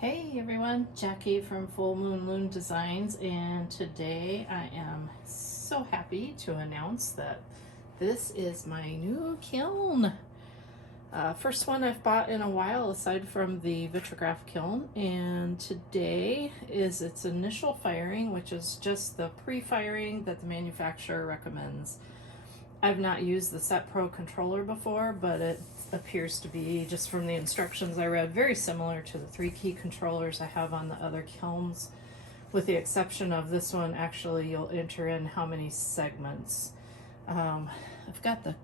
Hey everyone, Jackie from Full Moon Loom Designs, and today I am so happy to announce that this is my new kiln. First one I've bought in a while aside from the Vitrograph kiln, and today is its initial firing, which is just the pre-firing that the manufacturer recommends. I've not used the Set Pro controller before, but it appears to be, just from the instructions I read, very similar to the 3-key controllers I have on the other kilns, with the exception of this one. Actually, you'll enter in how many segments. I've got the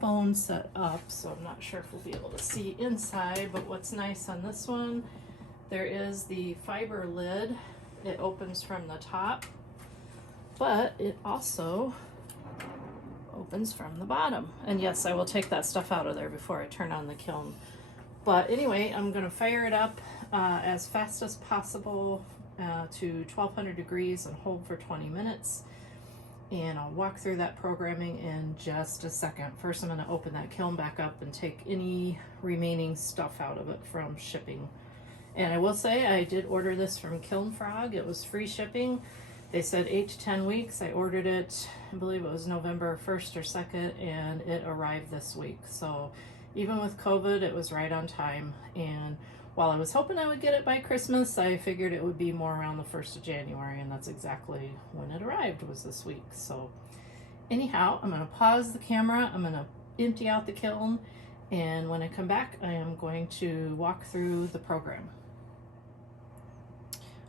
phone set up, so I'm not sure if we'll be able to see inside, but what's nice on this one, there is the fiber lid. It opens from the top, but it also opens from the bottom. And yes, I will take that stuff out of there before I turn on the kiln. But anyway, I'm going to fire it up as fast as possible to 1200 degrees and hold for 20 minutes. And I'll walk through that programming in just a second. First, I'm going to open that kiln back up and take any remaining stuff out of it from shipping. And I will say I did order this from Kiln Frog. It was free shipping. They said 8 to 10 weeks. I ordered it, I believe it was November 1st or 2nd, and it arrived this week. So even with COVID, it was right on time. And while I was hoping I would get it by Christmas, I figured it would be more around the 1st of January, and that's exactly when it arrived, was this week. So anyhow, I'm gonna pause the camera, I'm gonna empty out the kiln, and when I come back, I am going to walk through the program.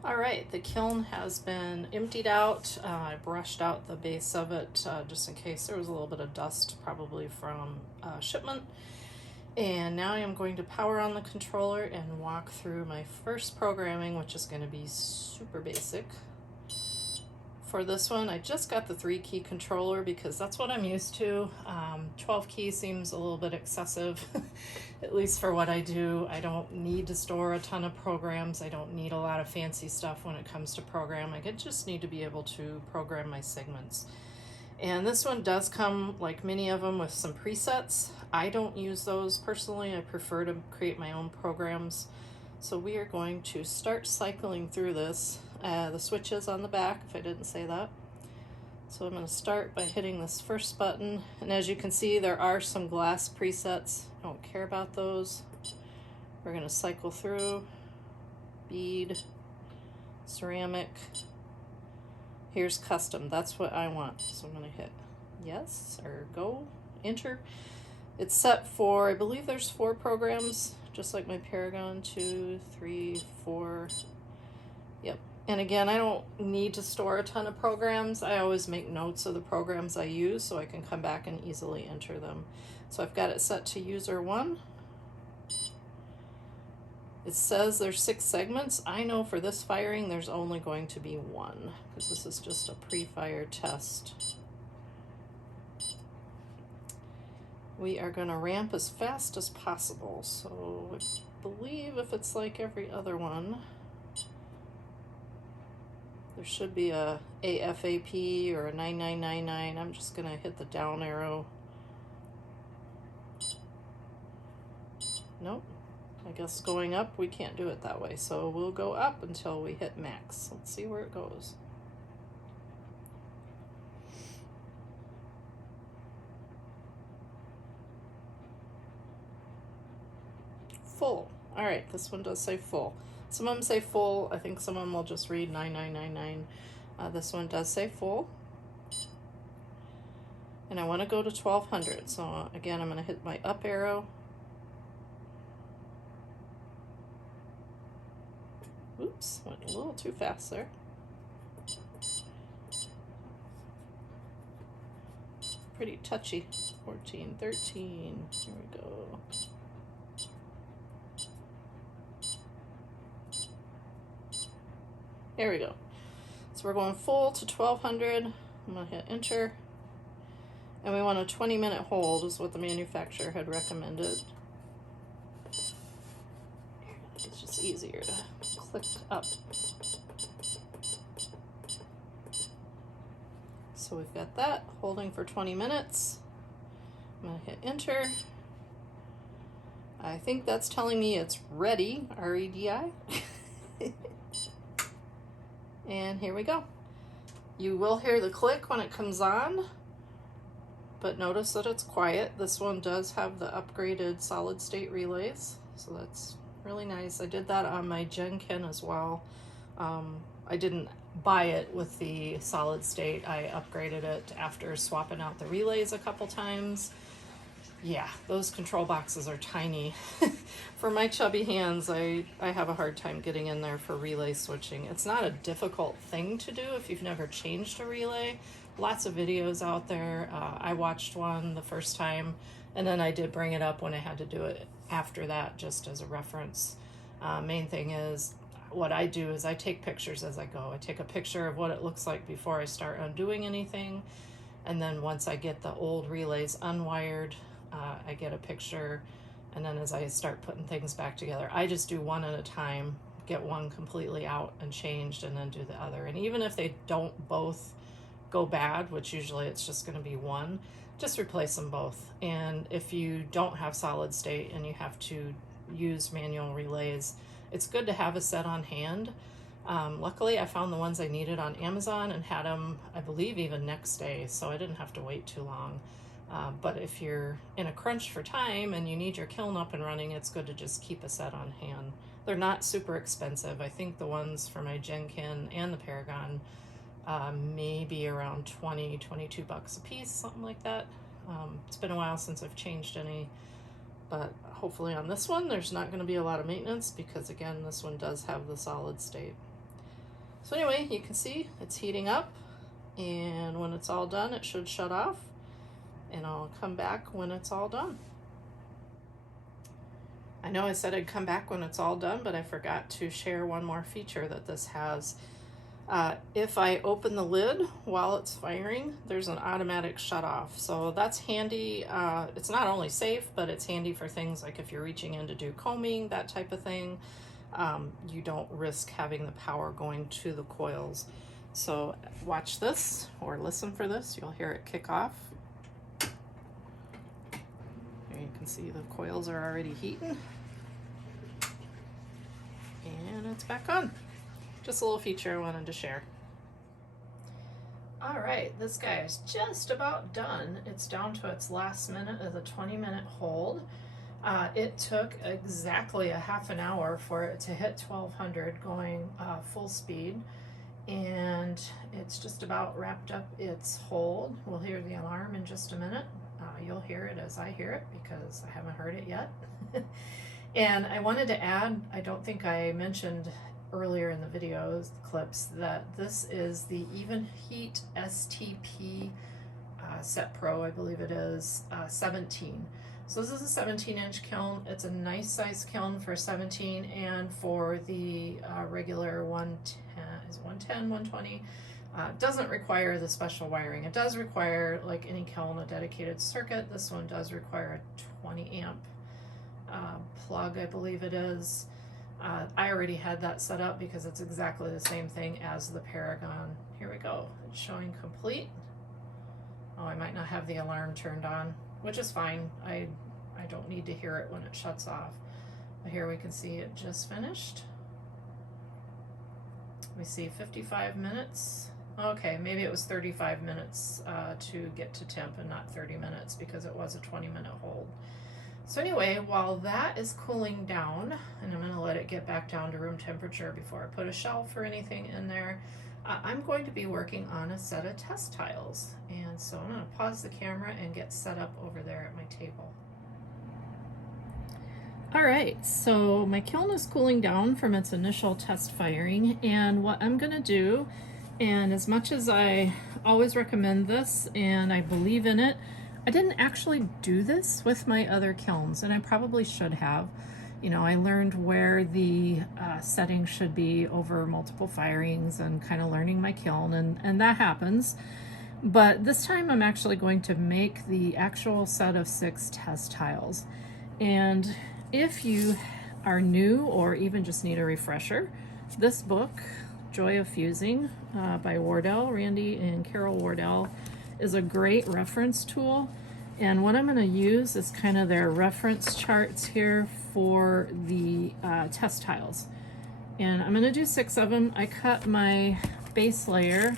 All right, the kiln has been emptied out. I brushed out the base of it just in case there was a little bit of dust, probably from shipment. And now I am going to power on the controller and walk through my first programming, which is going to be super basic. For this one, I just got the 3-key controller because that's what I'm used to. 12 keys seems a little bit excessive, at least for what I do. I don't need to store a ton of programs. I don't need a lot of fancy stuff when it comes to programming. I just need to be able to program my segments. And this one does come, like many of them, with some presets. I don't use those personally. I prefer to create my own programs. So we are going to start cycling through this. The switch is on the back, if I didn't say that. So I'm going to start by hitting this first button. And as you can see, there are some glass presets. I don't care about those. We're going to cycle through bead, ceramic. Here's custom. That's what I want. So I'm going to hit yes or go, enter. It's set for, I believe there's 4 programs, just like my Paragon, 2, 3, 4. Yep. And again, I don't need to store a ton of programs. I always make notes of the programs I use so I can come back and easily enter them. So I've got it set to user 1. It says there's 6 segments. I know for this firing there's only going to be 1 because this is just a pre-fire test. We are going to ramp as fast as possible. So I believe if it's like every other one, there should be a AFAP or a 9999. I'm just going to hit the down arrow. Nope. I guess going up, we can't do it that way. So we'll go up until we hit max. Let's see where it goes. Full. All right, this one does say full. Some of them say full. I think some of them will just read 9999. This one does say full. And I want to go to 1200. So again, I'm going to hit my up arrow. Oops, went a little too fast there. Pretty touchy. 14, 13. Here we go. There we go. So we're going full to 1200. I'm going to hit enter. And we want a 20-minute hold is what the manufacturer had recommended. It's just easier to click up. So we've got that holding for 20 minutes. I'm going to hit enter. I think that's telling me it's ready, R-E-D-I. And here we go. You will hear the click when it comes on, but notice that it's quiet. This one does have the upgraded solid state relays, so that's really nice. I did that on my Gen Kin as well. I didn't buy it with the solid state. I upgraded it after swapping out the relays a couple times. Yeah, those control boxes are tiny. For my chubby hands, I have a hard time getting in there for relay switching. It's not a difficult thing to do if you've never changed a relay. Lots of videos out there. I watched one the first time, and then I did bring it up when I had to do it after that, just as a reference. Main thing is, what I do is I take pictures as I go. I take a picture of what it looks like before I start undoing anything, and then once I get the old relays unwired, I get a picture, and then as I start putting things back together, I just do one at a time, get one completely out and changed, and then do the other. And even if they don't both go bad, which usually it's just going to be one, just replace them both. And if you don't have solid state and you have to use manual relays, it's good to have a set on hand. Luckily, I found the ones I needed on Amazon and had them, I believe, even next day, so I didn't have to wait too long. But if you're in a crunch for time and you need your kiln up and running, it's good to just keep a set on hand. They're not super expensive. I think the ones for my Gen Kin and the Paragon maybe around 22 bucks a piece, something like that. It's been a while since I've changed any, but hopefully on this one there's not going to be a lot of maintenance, because again, this one does have the solid state. So anyway, you can see it's heating up, and when it's all done it should shut off, and I'll come back when it's all done. I know I said I'd come back when it's all done, but I forgot to share one more feature that this has. If I open the lid while it's firing, there's an automatic shut off. So that's handy. It's not only safe, but it's handy for things like if you're reaching in to do combing, that type of thing. You don't risk having the power going to the coils. So watch this, or listen for this. You'll hear it kick off. There you can see the coils are already heating. And it's back on. Just a little feature I wanted to share. All right, this guy is just about done. It's down to its last minute of the 20-minute hold. It took exactly a half an hour for it to hit 1200 going full speed, and it's just about wrapped up its hold. We'll hear the alarm in just a minute. You'll hear it as I hear it, because I haven't heard it yet. And I wanted to add, I don't think I mentioned earlier in the videos clips, that this is the Evenheat STP Set Pro, I believe it is, 17. So this is a 17-inch kiln. It's a nice size kiln for 17, and for the regular 110, is 110, 120, doesn't require the special wiring. It does require, like any kiln, a dedicated circuit. This one does require a 20 amp plug, I believe it is. I already had that set up because it's exactly the same thing as the Paragon. Here we go. It's showing complete. Oh, I might not have the alarm turned on, which is fine. I don't need to hear it when it shuts off. But here we can see it just finished. We see 55 minutes. Okay, maybe it was 35 minutes to get to temp and not 30 minutes, because it was a 20-minute hold. So anyway, while that is cooling down, and I'm going to let it get back down to room temperature before I put a shelf or anything in there, I'm going to be working on a set of test tiles. And so I'm going to pause the camera and get set up over there at my table. All right, so my kiln is cooling down from its initial test firing, and what I'm going to do, and as much as I always recommend this and I believe in it, I didn't actually do this with my other kilns, and I probably should have. You know, I learned where the settings should be over multiple firings and kind of learning my kiln, and that happens. But this time I'm actually going to make the actual set of 6 test tiles. And if you are new or even just need a refresher, this book, Joy of Fusing by Wardell, Randy and Carol Wardell, is a great reference tool. And what I'm going to use is kind of their reference charts here for the test tiles. And I'm gonna do 6 of them. I cut my base layer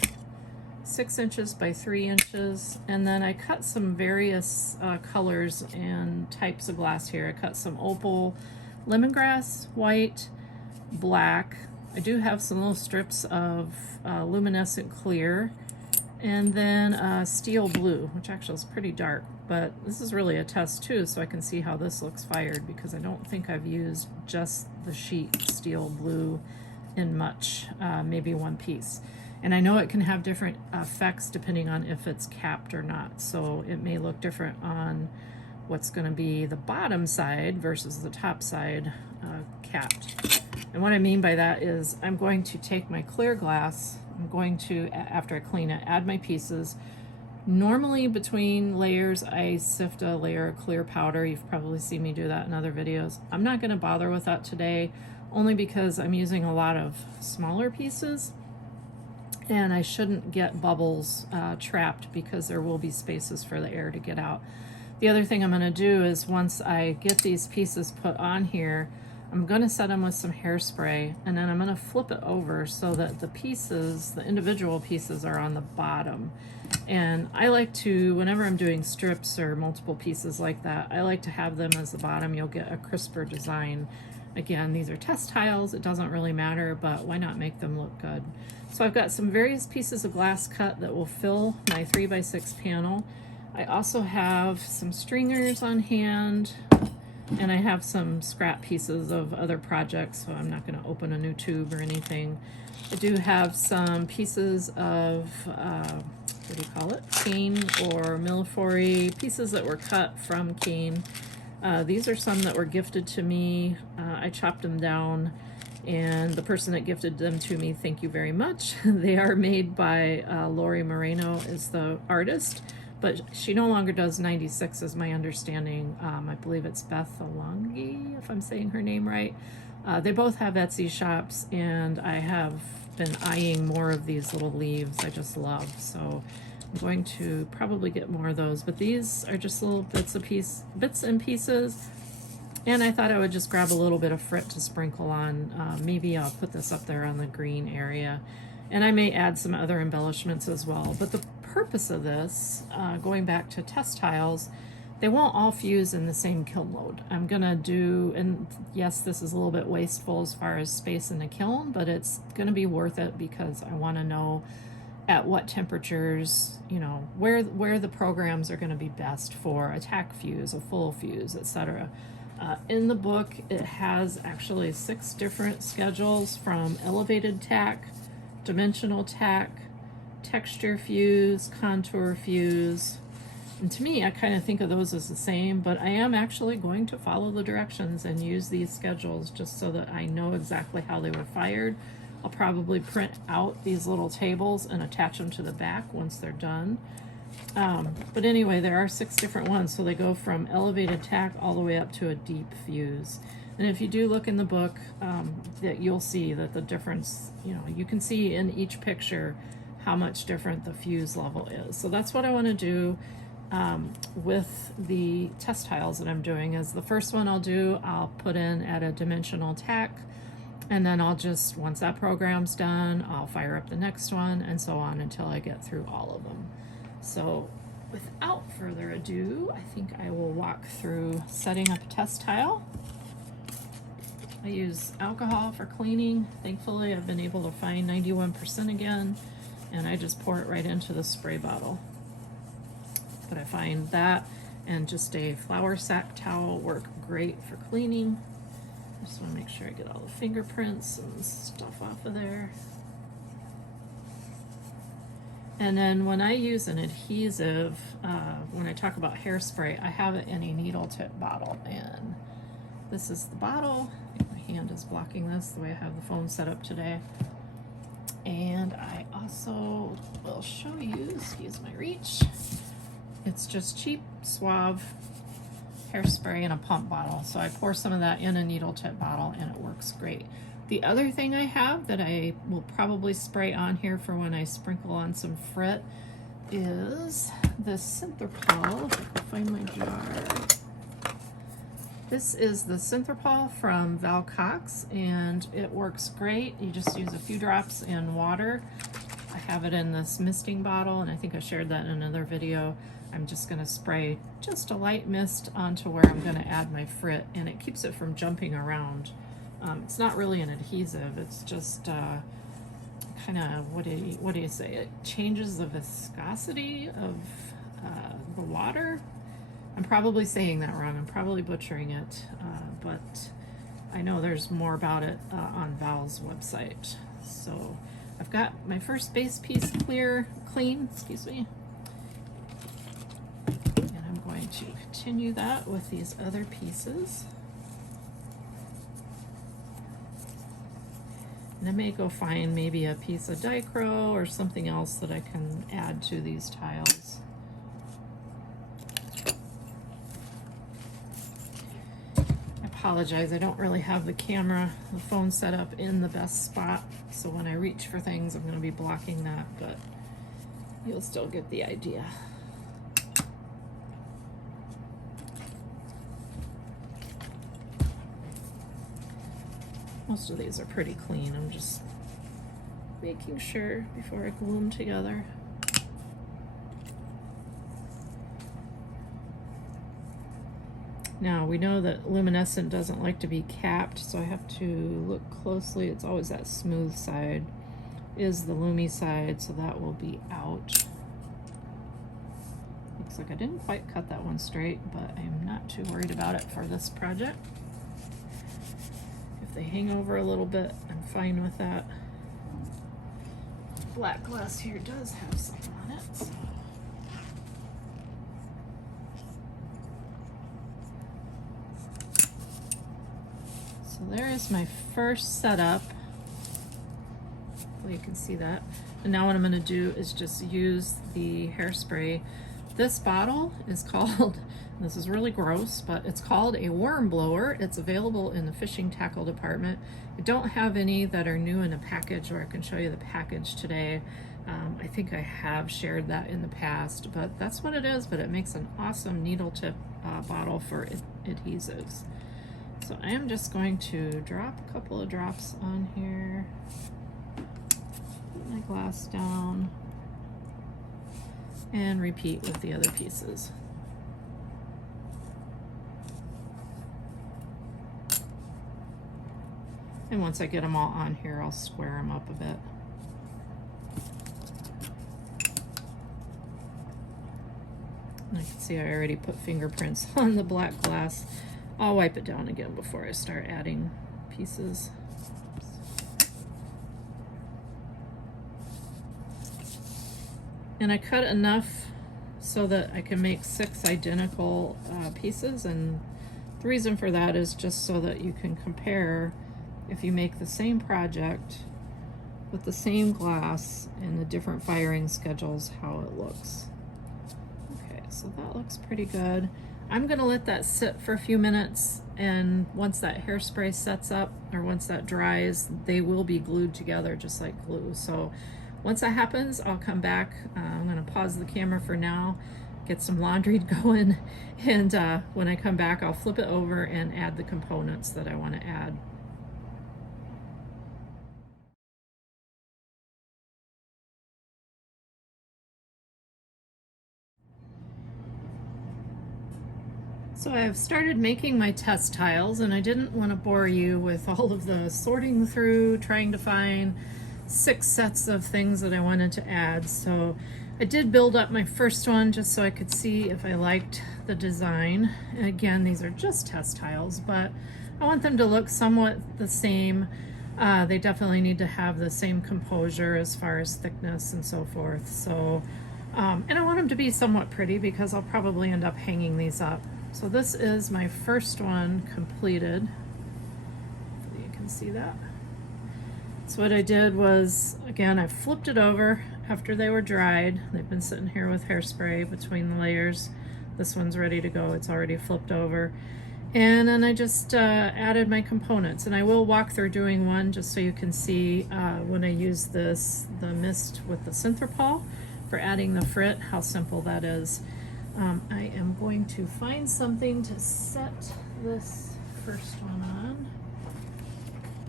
6 inches by 3 inches, and then I cut some various colors and types of glass here. I cut some opal, lemongrass, white, black. I do have some little strips of luminescent clear, and then steel blue, which actually is pretty dark, but this is really a test too, so I can see how this looks fired, because I don't think I've used just the sheet steel blue in much, maybe one piece. And I know it can have different effects depending on if it's capped or not. So it may look different on what's going to be the bottom side versus the top side capped. And what I mean by that is I'm going to take my clear glass, I'm going to, after I clean it, add my pieces. Normally between layers, I sift a layer of clear powder. You've probably seen me do that in other videos. I'm not going to bother with that today, only because I'm using a lot of smaller pieces. And I shouldn't get bubbles trapped, because there will be spaces for the air to get out. The other thing I'm going to do is, once I get these pieces put on here, I'm going to set them with some hairspray, and then I'm going to flip it over so that the pieces, the individual pieces, are on the bottom. And I like to, whenever I'm doing strips or multiple pieces like that, I like to have them as the bottom. You'll get a crisper design. Again, these are test tiles, it doesn't really matter, but why not make them look good? So I've got some various pieces of glass cut that will fill my 3x6 panel. I also have some stringers on hand, and I have some scrap pieces of other projects, so I'm not going to open a new tube or anything. I do have some pieces of, what do you call it, cane or millefiori, pieces that were cut from cane. These are some that were gifted to me. I chopped them down, and the person that gifted them to me, thank you very much. They are made by Lori Moreno is the artist, but she no longer does 96 is my understanding. I believe it's Beth Alongi, if I'm saying her name right. They both have Etsy shops, and I have been eyeing more of these little leaves I just love. So I'm going to probably get more of those, but these are just little bits and pieces. And I thought I would just grab a little bit of frit to sprinkle on. Maybe I'll put this up there on the green area. And I may add some other embellishments as well. But the purpose of this, going back to test tiles, they won't all fuse in the same kiln load. I'm gonna do, and yes, this is a little bit wasteful as far as space in the kiln, but it's gonna be worth it, because I wanna know at what temperatures, you know, where the programs are gonna be best for a tack fuse, a full fuse, etc. In the book, it has actually 6 different schedules, from elevated tack, dimensional tack, texture fuse, contour fuse. And to me, I kind of think of those as the same, but I am actually going to follow the directions and use these schedules just so that I know exactly how they were fired. I'll probably print out these little tables and attach them to the back once they're done. But anyway, there are 6 different ones, so they go from elevated tack all the way up to a deep fuse. And if you do look in the book, that you'll see that the difference, you know, you can see in each picture how much different the fuse level is. So that's what I want to do with the test tiles that I'm doing. Is the first one I'll put in at a dimensional tack, and then I'll just, once that program's done, I'll fire up the next one, and so on until I get through all of them. So without further ado, I think I will walk through setting up a test tile. I use alcohol for cleaning. Thankfully, I've been able to find 91% again, and I just pour it right into the spray bottle. But I find that and just a flour sack towel work great for cleaning. I just want to make sure I get all the fingerprints and stuff off of there. And then when I use an adhesive, when I talk about hairspray, I have it in a needle tip bottle, and this is the bottle. I think my hand is blocking this the way I have the phone set up today. And I also will show you, excuse my reach, it's just cheap Suave hairspray in a pump bottle. So I pour some of that in a needle tip bottle, and it works great. The other thing I have that I will probably spray on here for when I sprinkle on some frit is this Synthropol. If I can find my jar. This is the Synthropol from Val Cox, and it works great. You just use a few drops in water. I have it in this misting bottle, and I think I shared that in another video. I'm just going to spray just a light mist onto where I'm going to add my frit, and it keeps it from jumping around. It's not really an adhesive, it's just kind of, what do you say? It changes the viscosity of the water. I'm probably saying that wrong. I'm probably butchering it, but I know there's more about it on Val's website. So I've got my first base piece clean, excuse me. And I'm going to continue that with these other pieces. And I may go find maybe a piece of dichro or something else that I can add to these tiles. Apologize, I don't really have the phone set up in the best spot, so when I reach for things I'm going to be blocking that, but you'll still get the idea. Most of these are pretty clean. I'm just making sure before I glue them together. Now, we know that luminescent doesn't like to be capped, so I have to look closely. It's always that smooth side is the lumi side, so that will be out. Looks like I didn't quite cut that one straight, but I'm not too worried about it for this project. If they hang over a little bit, I'm fine with that. Black glass here does have some on it, so. So there is my first setup. Hopefully you can see that. And now what I'm going to do is just use the hairspray. This bottle is called, this is really gross, but it's called a worm blower. It's available in the fishing tackle department. I don't have any that are new in a package, or I can show you the package today. I think I have shared that in the past, but that's what it is. But it makes an awesome needle tip bottle for adhesives. So I am just going to drop a couple of drops on here, put my glass down, and repeat with the other pieces. And once I get them all on here, I'll square them up a bit. And I can see I already put fingerprints on the black glass. I'll wipe it down again before I start adding pieces. And I cut enough so that I can make 6 identical pieces, and the reason for that is just so that you can compare if you make the same project with the same glass and the different firing schedules, how it looks. Okay, so that looks pretty good. I'm going to let that sit for a few minutes, and once that hairspray sets up, or once that dries, they will be glued together just like glue. So once that happens, I'll come back. I'm going to pause the camera for now, get some laundry going, and when I come back, I'll flip it over and add the components that I want to add. So I've started making my test tiles, and I didn't want to bore you with all of the sorting through, trying to find 6 sets of things that I wanted to add. So I did build up my first one just so I could see if I liked the design. And again, these are just test tiles, but I want them to look somewhat the same. They definitely need to have the same composure as far as thickness and so forth. So, and I want them to be somewhat pretty because I'll probably end up hanging these up. So this is my first one completed. Hopefully you can see that. So what I did was, again, I flipped it over after they were dried. They've been sitting here with hairspray between the layers. This one's ready to go. It's already flipped over. And then I just added my components. And I will walk through doing one just so you can see when I use the mist with the Synthropol for adding the frit, how simple that is. I am going to find something to set this first one on,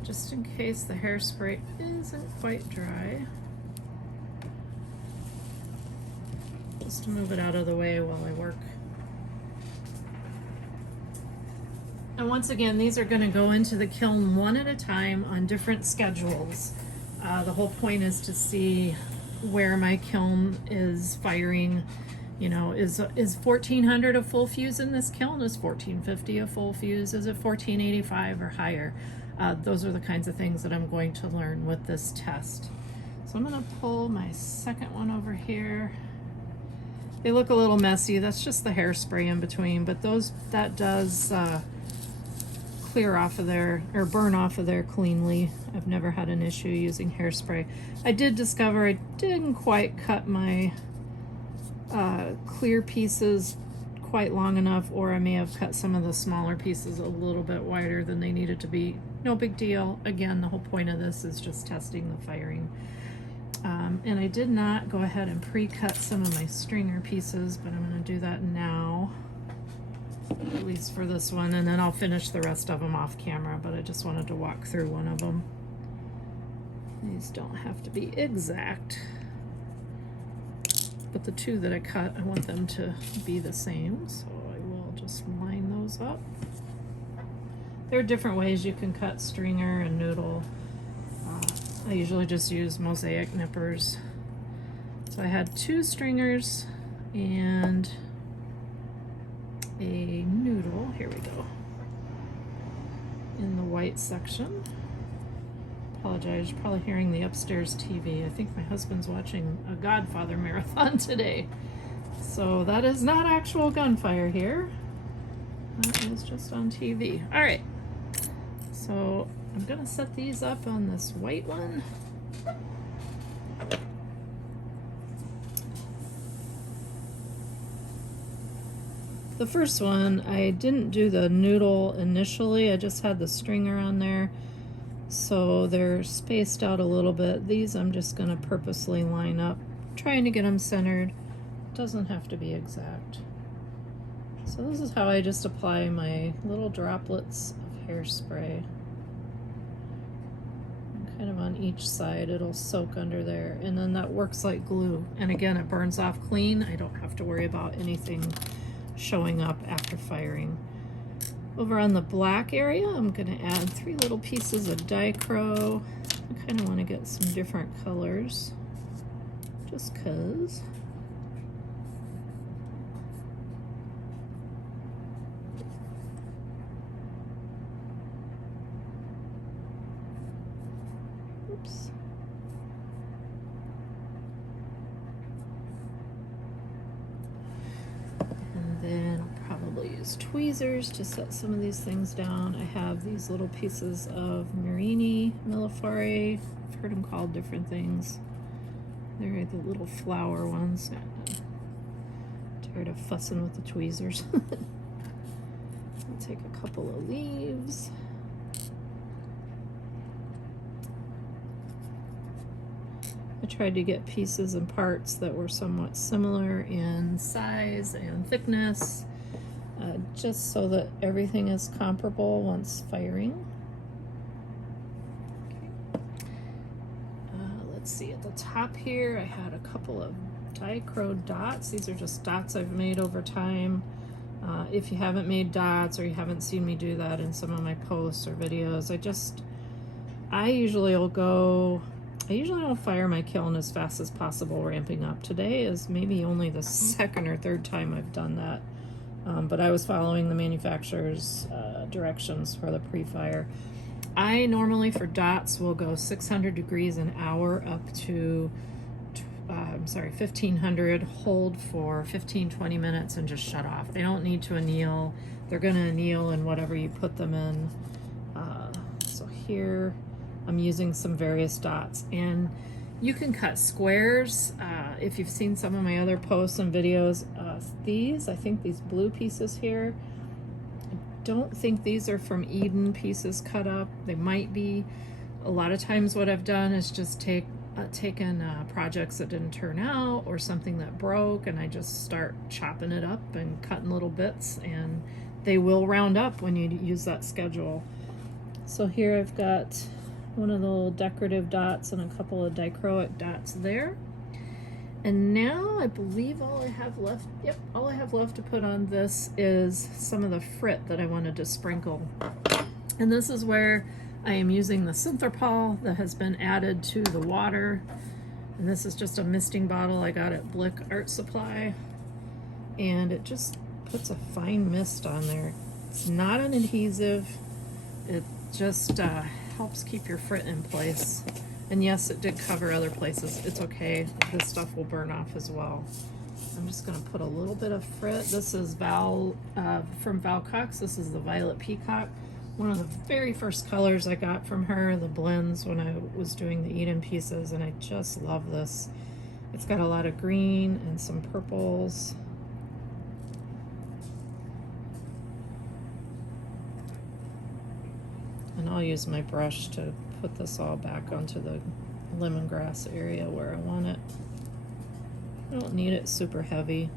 just in case the hairspray isn't quite dry. Just to move it out of the way while I work. And once again, these are going to go into the kiln one at a time on different schedules. The whole point is to see where my kiln is firing. You know, is 1400 a full fuse in this kiln? Is 1450 a full fuse? Is it 1485 or higher? Those are the kinds of things that I'm going to learn with this test. So I'm going to pull my second one over here. They look a little messy. That's just the hairspray in between, but that does clear off of there, or burn off of there cleanly. I've never had an issue using hairspray. I did discover I didn't quite cut my clear pieces quite long enough, or I may have cut some of the smaller pieces a little bit wider than they needed to be. No big deal. Again, the whole point of this is just testing the firing. And I did not go ahead and pre-cut some of my stringer pieces, but I'm going to do that now, at least for this one, and then I'll finish the rest of them off camera, but I just wanted to walk through one of them. These don't have to be exact, but the two that I cut, I want them to be the same, so I will just line those up. There are different ways you can cut stringer and noodle. I usually just use mosaic nippers. So I had 2 stringers and a noodle. Here we go. In the white section. Apologize, you're probably hearing the upstairs TV. I think my husband's watching a Godfather marathon today. So that is not actual gunfire here. That is just on TV. All right. So I'm gonna set these up on this white one. The first one, I didn't do the noodle initially. I just had the stringer on there, so they're spaced out a little bit. These I'm just gonna purposely line up, trying to get them centered. Doesn't have to be exact. So this is how I just apply my little droplets of hairspray. Kind of on each side, it'll soak under there, and then that works like glue. And again, it burns off clean. I don't have to worry about anything showing up after firing. Over on the black area, I'm going to add 3 little pieces of dichro. I kind of want to get some different colors, just 'cause. Oops. And then I'll probably use tweezers to set some of these things down. I have these little pieces of Murini Millefare. I've heard them called different things. They're the little flower ones. I'm tired of fussing with the tweezers. I'll take a couple of leaves. I tried to get pieces and parts that were somewhat similar in size and thickness, just so that everything is comparable once firing. Okay. Let's see, at the top here I had a couple of dichro dots. These are just dots I've made over time. If you haven't made dots, or you haven't seen me do that in some of my posts or videos, I usually don't fire my kiln as fast as possible ramping up. Today is maybe only the second or third time I've done that, but I was following the manufacturer's directions for the pre-fire. I normally for dots will go 600 degrees an hour up to 1500, hold for 15-20 minutes and just shut off. They don't need to anneal. They're going to anneal in whatever you put them in. So here I'm using some various dots, and you can cut squares. If you've seen some of my other posts and videos, I think these blue pieces here, I don't think these are from Eden pieces cut up. They might be. A lot of times what I've done is just taken projects that didn't turn out or something that broke, and I just start chopping it up and cutting little bits, and they will round up when you use that schedule. So here I've got one of the little decorative dots and a couple of dichroic dots there. And now I believe all I have left, all I have left to put on this is some of the frit that I wanted to sprinkle. And this is where I am using the Synthropol that has been added to the water. And this is just a misting bottle I got at Blick Art Supply. And it just puts a fine mist on there. It's not an adhesive. It just helps keep your frit in place. And yes, it did cover other places. It's okay. This stuff will burn off as well. I'm just gonna put a little bit of frit. This is Val from Val Cox. This is the Violet Peacock. One of the very first colors I got from her, the blends, when I was doing the Eden pieces, and I just love this. It's got a lot of green and some purples. And I'll use my brush to put this all back onto the lemongrass area where I want it. I don't need it super heavy.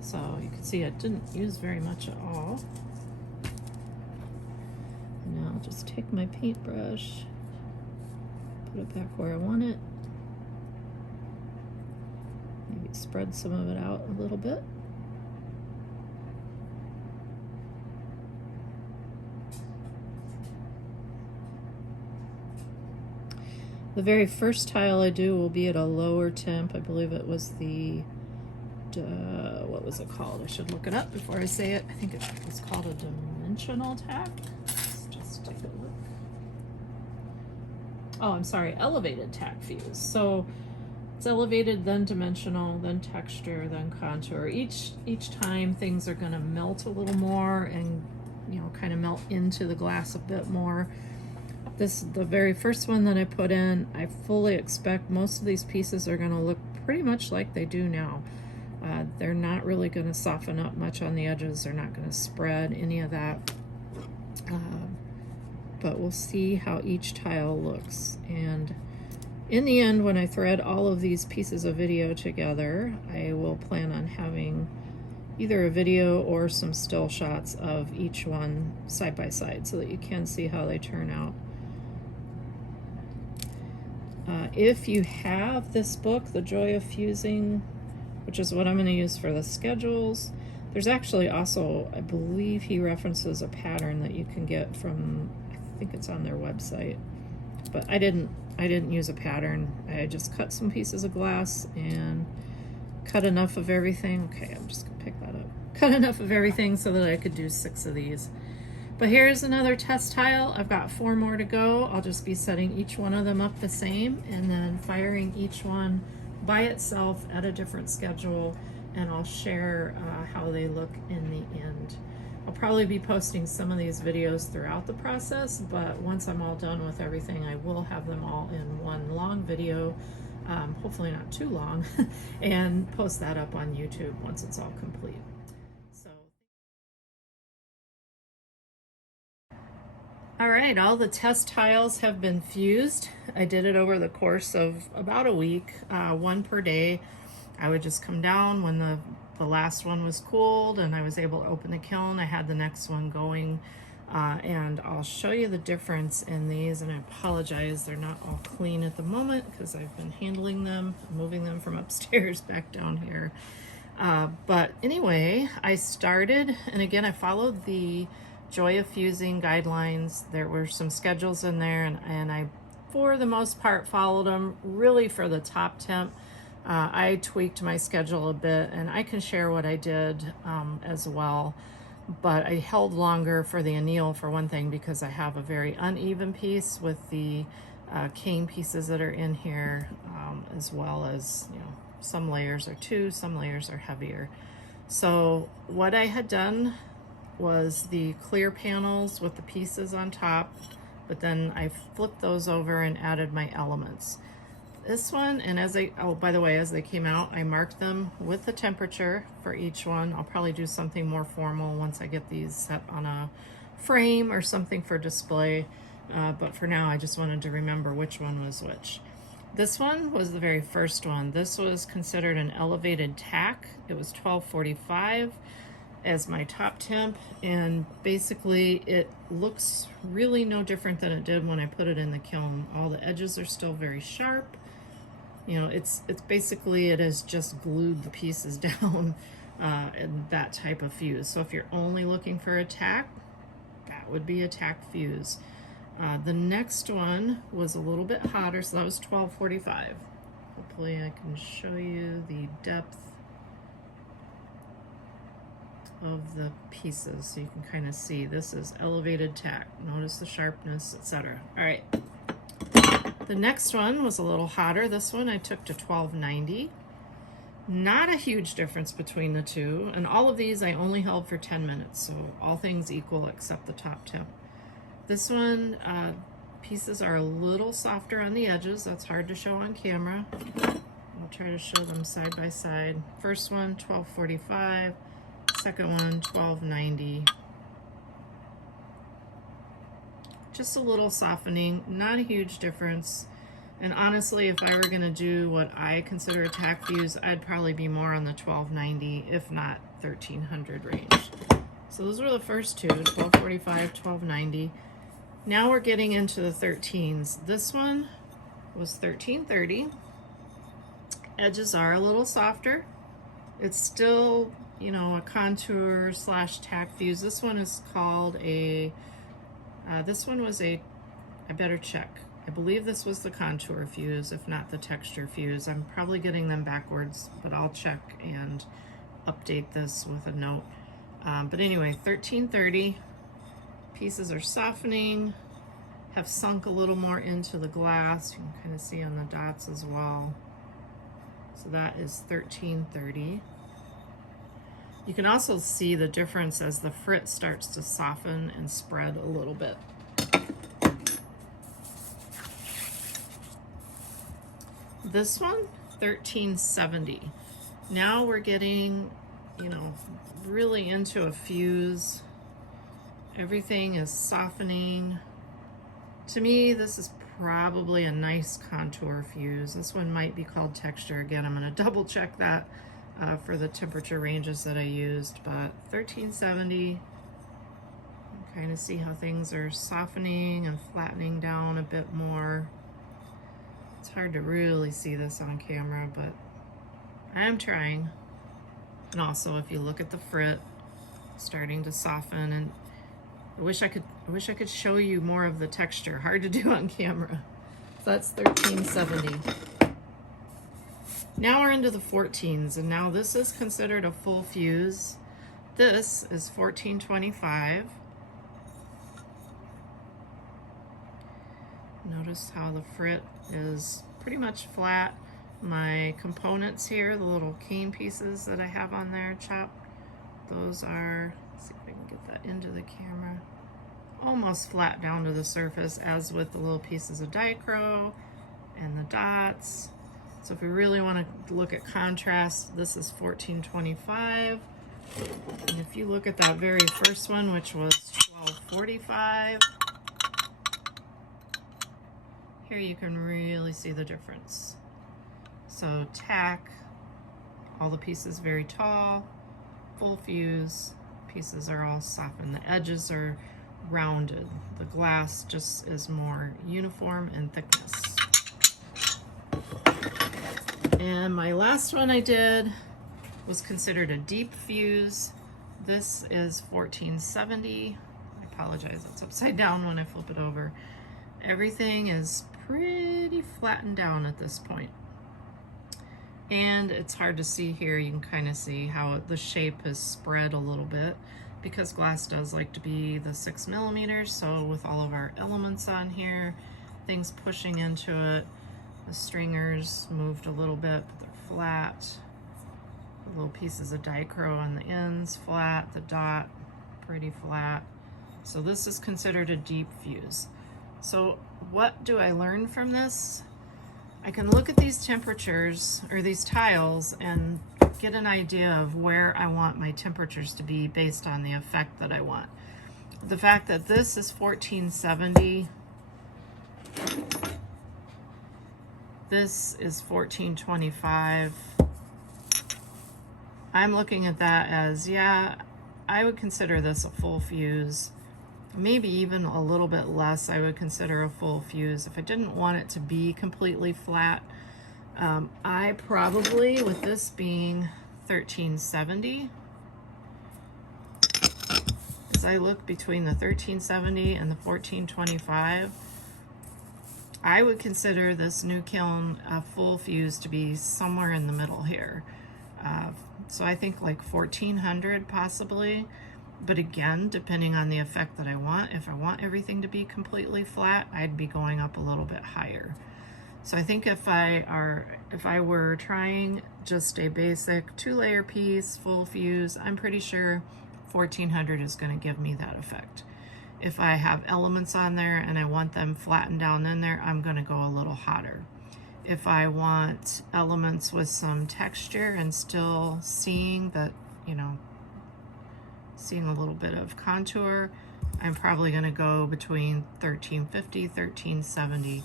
So you can see I didn't use very much at all. And now I'll just take my paintbrush, put it back where I want it. Maybe spread some of it out a little bit. The very first tile I do will be at a lower temp. I believe it was the what was it called? I should look it up before I say it. I think it was called a dimensional tack. Let's just take a look. Oh, I'm sorry, elevated tack fuse. So it's elevated, then dimensional, then texture, then contour. Each time things are going to melt a little more and, you know, kind of melt into the glass a bit more. This, the very first one that I put in, I fully expect most of these pieces are going to look pretty much like they do now. They're not really going to soften up much on the edges. They're not going to spread any of that. But we'll see how each tile looks. And in the end, when I thread all of these pieces of video together, I will plan on having either a video or some still shots of each one side by side so that you can see how they turn out. If you have this book, The Joy of Fusing, which is what I'm going to use for the schedules, there's actually also, I believe he references a pattern that you can get from, I think it's on their website, but I didn't use a pattern. I just cut some pieces of glass and cut enough of everything. Okay, I'm just gonna pick that up. Cut enough of everything so that I could do 6 of these. But here's another test tile. I've got 4 more to go. I'll just be setting each one of them up the same and then firing each one by itself at a different schedule, and I'll share how they look in the end. I'll probably be posting some of these videos throughout the process, but once I'm all done with everything, I will have them all in one long video, hopefully not too long, and post that up on YouTube once it's all complete. So, all right, all the test tiles have been fused. I did it over the course of about a week, 1 per day. I would just come down when the last one was cooled and I was able to open the kiln. I had the next one going, and I'll show you the difference in these. And I apologize, they're not all clean at the moment because I've been handling them, moving them from upstairs back down here. But anyway, I started, and again, I followed the Joy of Fusing guidelines. There were some schedules in there, and I, for the most part, followed them. Really, for the top temp, I tweaked my schedule a bit, and I can share what I did as well. But I held longer for the anneal, for one thing, because I have a very uneven piece with the cane pieces that are in here, as well as, you know, some layers are 2, some layers are heavier. So what I had done was the clear panels with the pieces on top, but then I flipped those over and added my elements. This one, and as they, oh, by the way, as they came out, I marked them with the temperature for each one. I'll probably do something more formal once I get these set on a frame or something for display. But for now, I just wanted to remember which one was which. This one was the very first one. This was considered an elevated tack. It was $12.45 as my top temp, and basically it looks really no different than it did when I put it in the kiln. All the edges are still very sharp. You know, it's basically, it has just glued the pieces down in that type of fuse. So if you're only looking for a tack, that would be a tack fuse. The next one was a little bit hotter, so that was $12.45. Hopefully I can show you the depth of the pieces so you can kind of see. This is elevated tack. Notice the sharpness, etc. All right. The next one was a little hotter. This one I took to $12.90. Not a huge difference between the two, and all of these I only held for 10 minutes, so all things equal except the top temp. This one, pieces are a little softer on the edges. That's hard to show on camera. I'll try to show them side by side. First one, $12.45. Second one, $12.90. Just a little softening, not a huge difference. And honestly, if I were gonna do what I consider a tack fuse, I'd probably be more on the $12.90, if not $1300 range. So those were the first two, $12.45, $12.90. Now we're getting into the 13s. This one was $13.30. Edges are a little softer. It's still, you know, a contour slash tack fuse. This one is called a, this one was a, I better check. I believe this was the contour fuse, if not the texture fuse. I'm probably getting them backwards, but I'll check and update this with a note. But anyway, $13.30. Pieces are softening, have sunk a little more into the glass. You can kind of see on the dots as well. So that is $13.30. You can also see the difference as the frit starts to soften and spread a little bit. This one, $13.70. Now we're getting, you know, really into a fuse. Everything is softening. To me, this is probably a nice contour fuse. This one might be called texture. Again, I'm going to double check that for the temperature ranges that I used, but $13.70. Kind of see how things are softening and flattening down a bit more. It's hard to really see this on camera, but I am trying. And also, if you look at the frit, starting to soften, and I wish I could show you more of the texture. Hard to do on camera. So that's $13.70. Now we're into the 14s, and now this is considered a full fuse. This is $14.25. Notice how the frit is pretty much flat. My components here, the little cane pieces that I have on there chopped, those are, let's see if I can get that into the camera, almost flat down to the surface, as with the little pieces of dichro and the dots. So if we really want to look at contrast, this is $14.25. And if you look at that very first one, which was $12.45, here you can really see the difference. So tack, all the pieces very tall, full fuse, pieces are all softened. The edges are rounded. The glass just is more uniform in thickness. And my last one I did was considered a deep fuse. This is $14.70. I apologize, it's upside down when I flip it over. Everything is pretty flattened down at this point. And it's hard to see here. You can kind of see how the shape has spread a little bit because glass does like to be the 6 millimeters. So with all of our elements on here, things pushing into it, the stringers moved a little bit, but they're flat. The little pieces of dichro on the ends, flat. The dot, pretty flat. So this is considered a deep fuse. So what do I learn from this? I can look at these temperatures or these tiles and get an idea of where I want my temperatures to be based on the effect that I want. The fact that this is $14.70, This is 1425. I'm looking at that as, yeah, I would consider this a full fuse. Maybe even a little bit less I would consider a full fuse if I didn't want it to be completely flat. I probably, with this being 1370, as I look between the 1370 and the 1425, I would consider this new kiln a full fuse to be somewhere in the middle here. So I think like 1400 possibly, but again, depending on the effect that I want, if I want everything to be completely flat, I'd be going up a little bit higher. So I think if I were trying just a basic 2-layer piece, full fuse, I'm pretty sure 1400 is going to give me that effect. If I have elements on there and I want them flattened down in there, I'm going to go a little hotter. If I want elements with some texture and still seeing that, you know, seeing a little bit of contour, I'm probably going to go between 1350, 1370.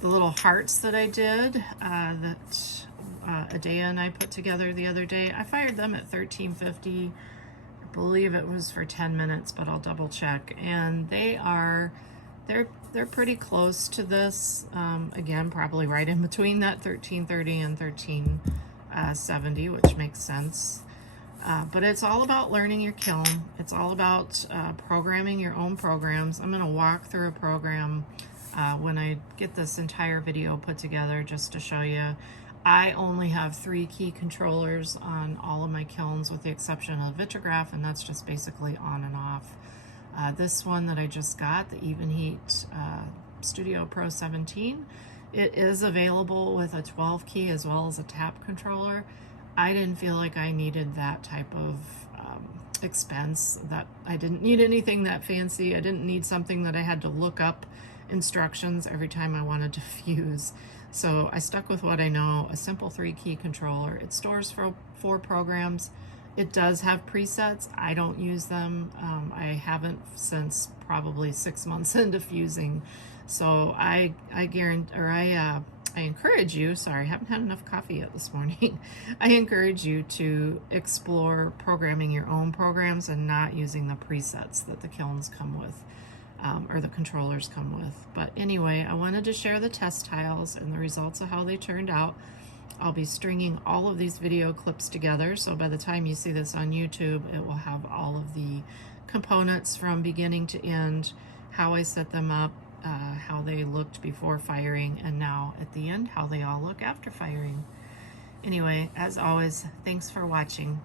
The little hearts that I did, that Adea and I put together the other day, I fired them at 1350. I believe it was for 10 minutes, but I'll double check. And they're pretty close to this. Again, probably right in between that 1330 and 1370, which makes sense. But it's all about learning your kiln. It's all about programming your own programs. I'm going to walk through a program when I get this entire video put together, just to show you. I only have 3 key controllers on all of my kilns with the exception of Vitrograph, and that's just basically on and off. This one that I just got, the Evenheat Studio Pro 17, it is available with a 12 key as well as a tap controller. I didn't feel like I needed that type of expense, that I didn't need anything that fancy. I didn't need something that I had to look up instructions every time I wanted to fuse. So I stuck with what I know, a simple 3-key controller. It stores for 4 programs. It does have presets. I don't use them. I haven't since probably 6 months into fusing. So I encourage you, sorry, I haven't had enough coffee yet this morning. I encourage you to explore programming your own programs and not using the presets that the kilns come with, or the controllers come with. But anyway, I wanted to share the test tiles and the results of how they turned out. I'll be stringing all of these video clips together, so by the time you see this on YouTube, it will have all of the components from beginning to end, how I set them up, how they looked before firing, and now at the end, how they all look after firing. Anyway, as always, thanks for watching.